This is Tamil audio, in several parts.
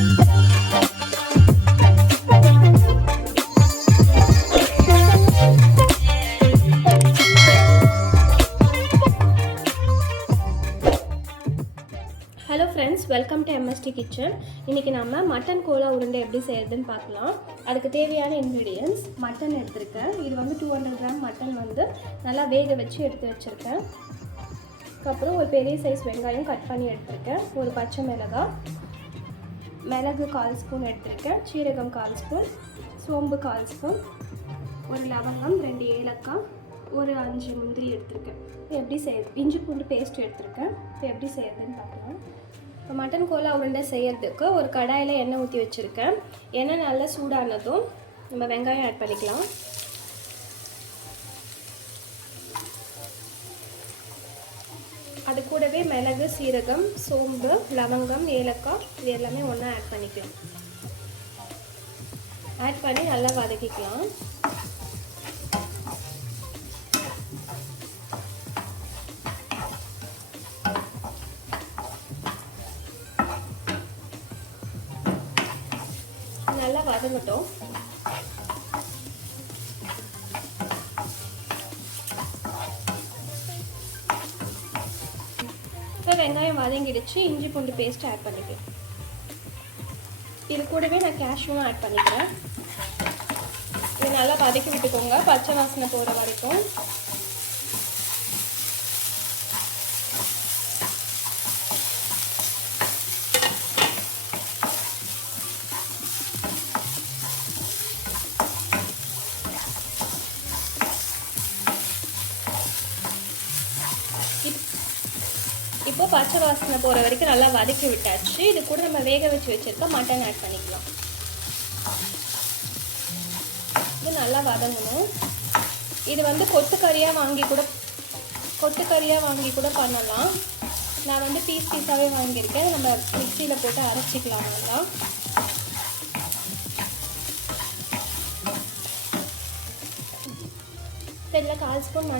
Hello friends, welcome to MST kitchen. இன்றைக்கி நம்ம மட்டன் கோலா உருண்டை எப்படி செய்யறதுன்னு பார்க்கலாம். அதுக்கு தேவையான இன்க்ரீடியன்ட்ஸ்: மட்டன் எடுத்திருக்கேன். இது வந்து 200 கிராம் மட்டன் வந்து நல்லா வேக வச்சு எடுத்து வச்சுருக்கேன். அதுக்கப்புறம் ஒரு பெரிய சைஸ் வெங்காயம் கட் பண்ணி எடுத்திருக்கேன். ஒரு பச்சை மிளகாய், மிளகு 1/4 ஸ்பூன் எடுத்திருக்கேன். சீரகம் 1/4 ஸ்பூன், சோம்பு 1/4 ஸ்பூன், ஒரு லவங்கம், 2 ஏலக்காய், ஒரு 5 முந்திரி எடுத்திருக்கேன். எப்படி இஞ்சி பூண்டு பேஸ்ட் எடுத்திருக்கேன். இப்போ எப்படி செய்யறதுன்னு பார்க்கலாம். இப்போ மட்டன் கோலா உருண்டை செய்யறதுக்கு ஒரு கடாயில் எண்ணெய் ஊற்றி வச்சுருக்கேன். எண்ணெய் நல்லா சூடானதும் நம்ம வெங்காயம் ஆட் பண்ணிக்கலாம். அது கூடவே மிளகு, சீரகம், சோம்பு, லவங்கம், ஏலக்காய் இது எல்லாமே ஒன்றா ஆட் பண்ணிக்கலாம். ஆட் பண்ணி நல்லா வதக்கிக்கலாம். நல்லா வதங்கட்டும். இப்போ வெங்காயம் வதங்கிடுச்சு. இஞ்சி பூண்டு பேஸ்ட் ஆட் பண்ணிக்கிறேன். இது கூடவே நான் கேஷ்யூவும் ஆட் பண்ணிக்கிறேன். இது நல்லா வதக்கி விட்டுக்கோங்க, பச்சை வாசனை போகிற வரைக்கும். இப்போ பச்சை வாசனை போகிற வரைக்கும் நல்லா வதக்கி விட்டாச்சு. இது கூட நம்ம வேக வச்சு வச்சுருக்க மட்டன் ஆட் பண்ணிக்கலாம். இது நல்லா வதங்கணும். இது வந்து கொத்துக்கறியாக வாங்கி கூட பண்ணலாம். நான் வந்து பீஸாகவே வாங்கியிருக்கேன். நம்ம மிக்சியில் போட்டு அரைச்சிக்கலாம். நல்லா இதில் 1/4 ஸ்பூன்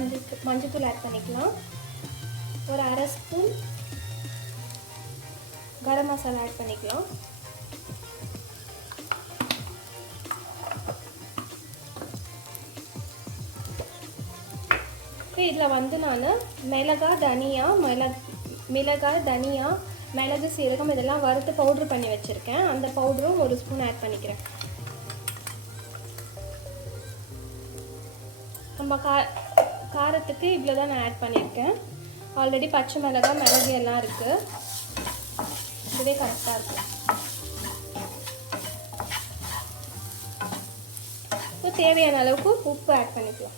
மஞ்சத்தூள் ஆட் பண்ணிக்கலாம். ஒரு 1/2 ஸ்பூன் கரம் மசாலா ஆட் பண்ணிக்கலாம். இதில் வந்து நான் மிளகாய், தனியா, மிளகு, சீரகம் இதெல்லாம் வறுத்து பவுட்ரு பண்ணி வச்சுருக்கேன். அந்த பவுடரும் 1 ஸ்பூன் ஆட் பண்ணிக்கிறேன். நம்ம காரத்துக்கு இவ்வளோ தான் நான் ஆட் பண்ணியிருக்கேன். ஆல்ரெடி பச்சை மிளகாய், மிளகு எல்லாம் இருக்குது. இதுவே கரெக்டாக இருக்குது. இப்போ தேவையான அளவுக்கு உப்பு ஆட் பண்ணிக்கலாம்.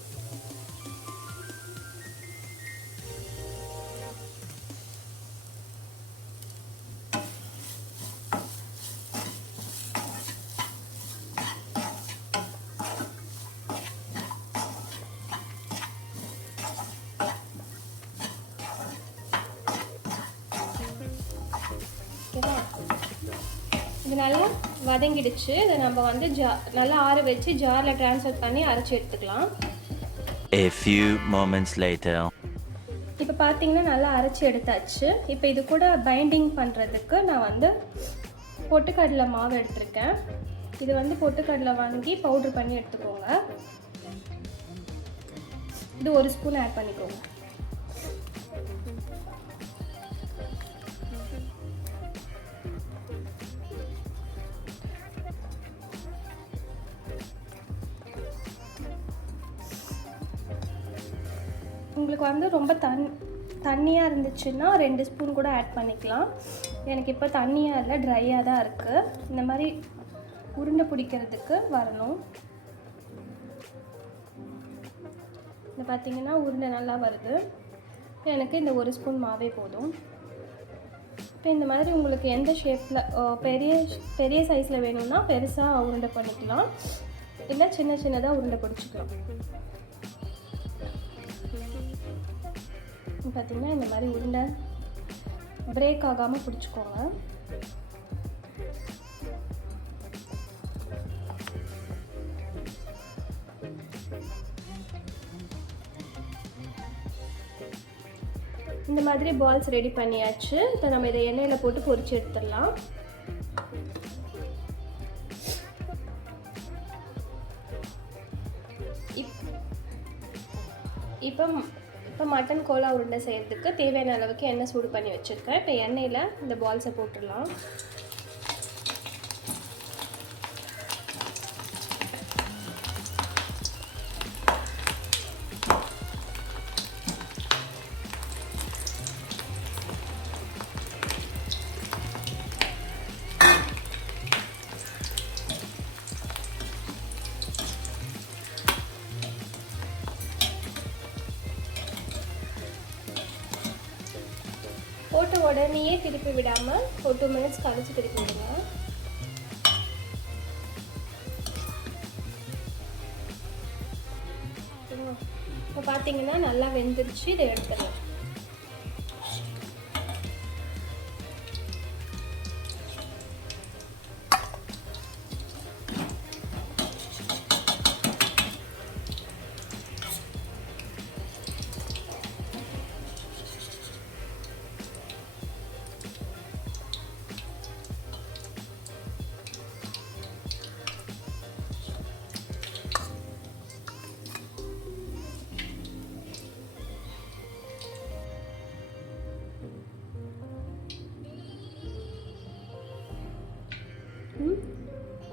இது நல்லா வதங்கிடுச்சு. இதை நம்ம வந்து நல்லா ஆற வச்சு ஜாரில் ட்ரான்ஸ்ஃபர் பண்ணி அரைச்சி எடுத்துக்கலாம். A few moments later. இப்போ பார்த்தீங்கன்னா நல்லா அரைச்சி எடுத்தாச்சு. இப்போ இது கூட பைண்டிங் பண்ணுறதுக்கு நான் வந்து பொட்டுக்கடலை மாவு எடுத்திருக்கேன். இது வந்து பொட்டுக்கடலை வாங்கி பவுட்ரு பண்ணி எடுத்துக்கோங்க. இது 1 ஸ்பூன் ஆட் பண்ணிக்கோங்க. உங்களுக்கு வந்து ரொம்ப தண்ணியாக இருந்துச்சுன்னா 2 ஸ்பூன் கூட ஆட் பண்ணிக்கலாம். எனக்கு இப்போ தண்ணியாக இல்லை, ட்ரையாக தான் இருக்குது. இந்த மாதிரி உருண்டை பிடிக்கிறதுக்கு வரணும். இது பார்த்திங்கன்னா உருண்டை நல்லா வருது. எனக்கு இந்த 1 ஸ்பூன் மாவே போதும். இப்போ இந்த மாதிரி உங்களுக்கு எந்த ஷேப்பில் பெரிய சைஸில் வேணும்னா பெருசாக உருண்டை பண்ணிக்கலாம், இல்லை சின்னதாக உருண்டை பிடிச்சிக்கலாம். பார்த்திங்கன்னா இந்த மாதிரி உருண்டை பிரேக் ஆகாமல் பிடிச்சிக்கோங்க. இந்த மாதிரி பால்ஸ் ரெடி பண்ணியாச்சு. இப்போ நம்ம இதை எண்ணெயில் போட்டு பொரிச்சு எடுத்துடலாம். இப்போ மட்டன் கோலா உருண்டை செய்கிறதுக்கு தேவையான அளவுக்கு எண்ணெய் சூடு பண்ணி வச்சுருக்கேன். இப்போ எண்ணெயில் இந்த பால்ஸை போட்டுடலாம். போட்ட உடனேயே திருப்பி விடாமல் ஒரு 2 minutes கழிச்சு திருப்பி விடுங்க. இப்போ பார்த்தீங்கன்னா நல்லா வெந்துருச்சு. இதை எடுத்துடலாம்.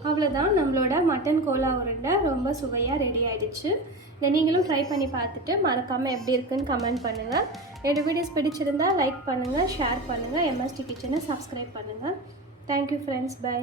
அவ்வளோதான், நம்மளோட மட்டன் கோலா உருண்டை ரொம்ப சுவையாக ரெடி ஆகிடுச்சு. இதை நீங்களும் ட்ரை பண்ணி பார்த்துட்டு மறக்காமல் எப்படி இருக்குன்னு கமெண்ட் பண்ணுங்கள். என்னோடய வீடியோஸ் பிடிச்சிருந்தால் லைக் பண்ணுங்கள், ஷேர் பண்ணுங்கள், MST கிச்சனை சப்ஸ்கிரைப் பண்ணுங்கள். Thank you friends, by.